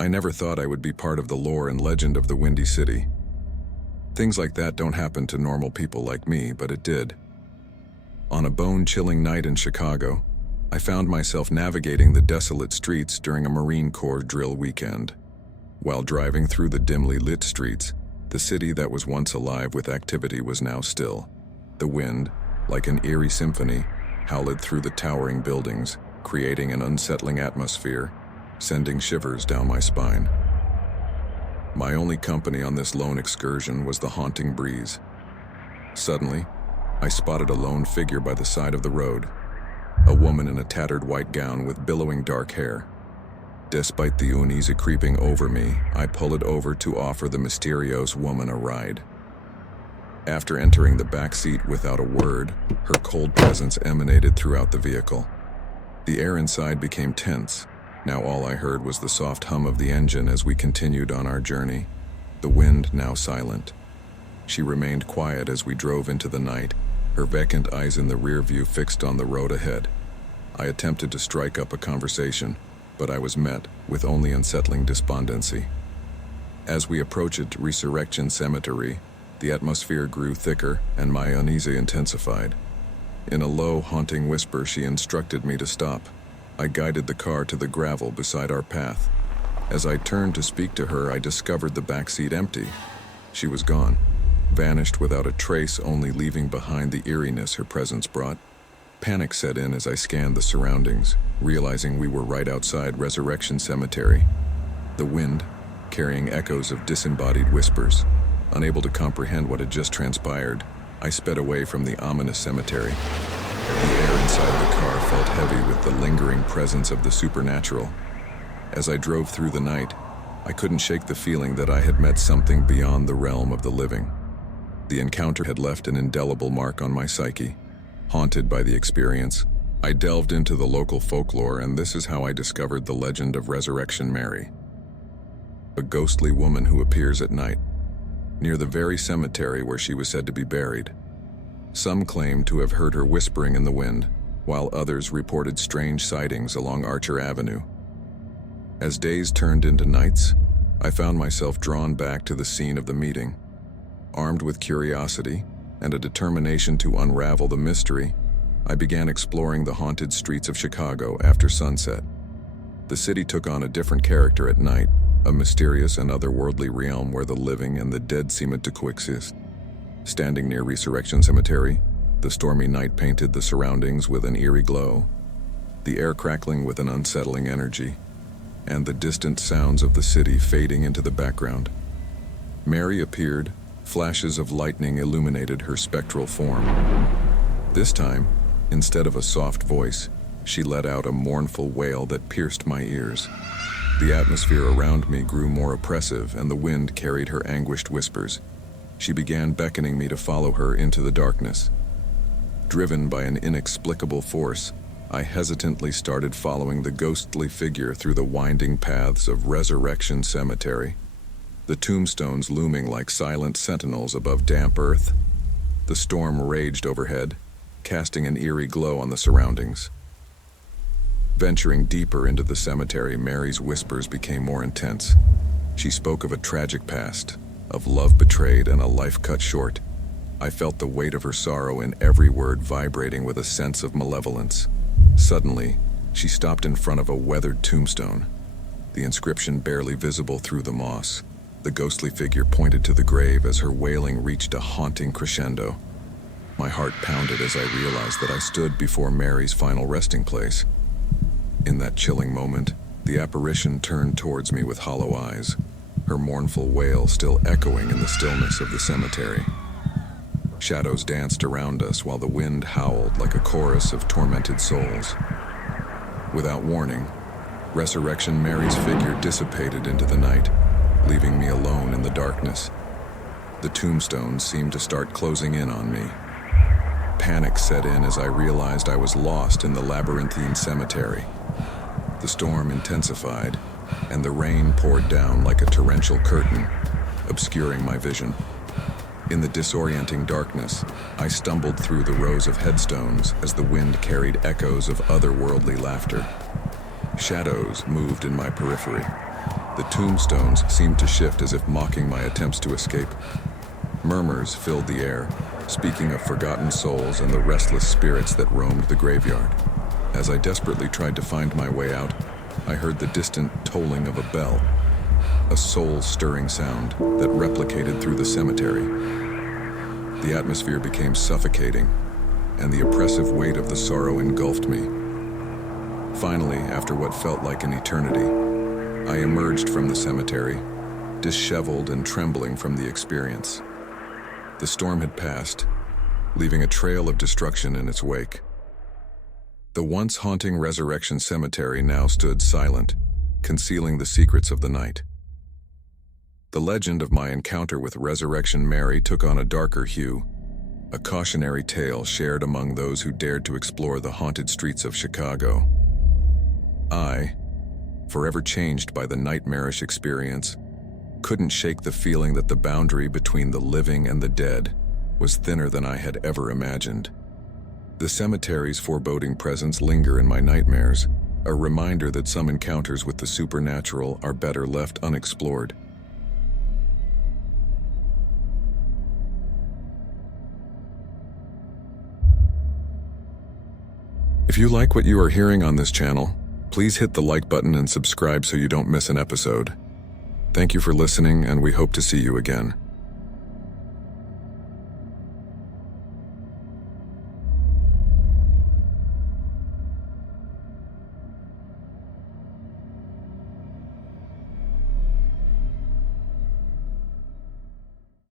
I never thought I would be part of the lore and legend of the Windy City. Things like that don't happen to normal people like me, but it did. On a bone-chilling night in Chicago, I found myself navigating the desolate streets during a Marine Corps drill weekend. While driving through the dimly lit streets, the city that was once alive with activity was now still. The wind, like an eerie symphony, howled through the towering buildings, creating an unsettling atmosphere, sending shivers down my spine. My only company on this lone excursion was the haunting breeze. Suddenly, I spotted a lone figure by the side of the road, a woman in a tattered white gown with billowing dark hair. Despite the uneasy creeping over me, I pulled over to offer the mysterious woman a ride. After entering the back seat without a word, her cold presence emanated throughout the vehicle. The air inside became tense. Now all I heard was the soft hum of the engine as we continued on our journey, the wind now silent. She remained quiet as we drove into the night, her vacant eyes in the rear view fixed on the road ahead. I attempted to strike up a conversation, but I was met with only unsettling despondency. As we approached Resurrection Cemetery, the atmosphere grew thicker and my uneasy intensified. In a low, haunting whisper, she instructed me to stop. I guided the car to the gravel beside our path. As I turned to speak to her, I discovered the back seat empty. She was gone, vanished without a trace, only leaving behind the eeriness her presence brought. Panic set in as I scanned the surroundings, realizing we were right outside Resurrection Cemetery. The wind, carrying echoes of disembodied whispers. Unable to comprehend what had just transpired, I sped away from the ominous cemetery. The air inside the car felt heavy with the lingering presence of the supernatural. As I drove through the night, I couldn't shake the feeling that I had met something beyond the realm of the living. The encounter had left an indelible mark on my psyche. Haunted by the experience, I delved into the local folklore, and this is how I discovered the legend of Resurrection Mary. A ghostly woman who appears at night, near the very cemetery where she was said to be buried. Some claim to have heard her whispering in the wind, while others reported strange sightings along Archer Avenue. As days turned into nights, I found myself drawn back to the scene of the meeting. Armed with curiosity and a determination to unravel the mystery, I began exploring the haunted streets of Chicago after sunset. The city took on a different character at night, a mysterious and otherworldly realm where the living and the dead seemed to coexist. Standing near Resurrection Cemetery, the stormy night painted the surroundings with an eerie glow, the air crackling with an unsettling energy, and the distant sounds of the city fading into the background. Mary appeared, flashes of lightning illuminated her spectral form. This time, instead of a soft voice, she let out a mournful wail that pierced my ears. The atmosphere around me grew more oppressive, and the wind carried her anguished whispers. She began beckoning me to follow her into the darkness. Driven by an inexplicable force, I hesitantly started following the ghostly figure through the winding paths of Resurrection Cemetery, the tombstones looming like silent sentinels above damp earth. The storm raged overhead, casting an eerie glow on the surroundings. Venturing deeper into the cemetery, Mary's whispers became more intense. She spoke of a tragic past, of love betrayed and a life cut short. I felt the weight of her sorrow in every word, vibrating with a sense of malevolence. Suddenly, she stopped in front of a weathered tombstone, the inscription barely visible through the moss. The ghostly figure pointed to the grave as her wailing reached a haunting crescendo. My heart pounded as I realized that I stood before Mary's final resting place. In that chilling moment, the apparition turned towards me with hollow eyes, her mournful wail still echoing in the stillness of the cemetery. Shadows danced around us while the wind howled like a chorus of tormented souls. Without warning, Resurrection Mary's figure dissipated into the night, leaving me alone in the darkness. The tombstones seemed to start closing in on me. Panic set in as I realized I was lost in the labyrinthine cemetery. The storm intensified, and the rain poured down like a torrential curtain, obscuring my vision. In the disorienting darkness, I stumbled through the rows of headstones as the wind carried echoes of otherworldly laughter. Shadows moved in my periphery, The tombstones seemed to shift as if mocking my attempts to escape. Murmurs filled the air, speaking of forgotten souls and the restless spirits that roamed the graveyard. As I desperately tried to find my way out, I heard the distant tolling of a bell, a soul-stirring sound that replicated through the cemetery. The atmosphere became suffocating, and the oppressive weight of the sorrow engulfed me. Finally, after what felt like an eternity, I emerged from the cemetery, disheveled and trembling from the experience. The storm had passed, leaving a trail of destruction in its wake. The once haunting Resurrection Cemetery now stood silent, concealing the secrets of the night. The legend of my encounter with Resurrection Mary took on a darker hue, a cautionary tale shared among those who dared to explore the haunted streets of Chicago. I, forever changed by the nightmarish experience, couldn't shake the feeling that the boundary between the living and the dead was thinner than I had ever imagined. The cemetery's foreboding presence linger in my nightmares, a reminder that some encounters with the supernatural are better left unexplored. If you like what you are hearing on this channel, please hit the like button and subscribe so you don't miss an episode. Thank you for listening, and we hope to see you again.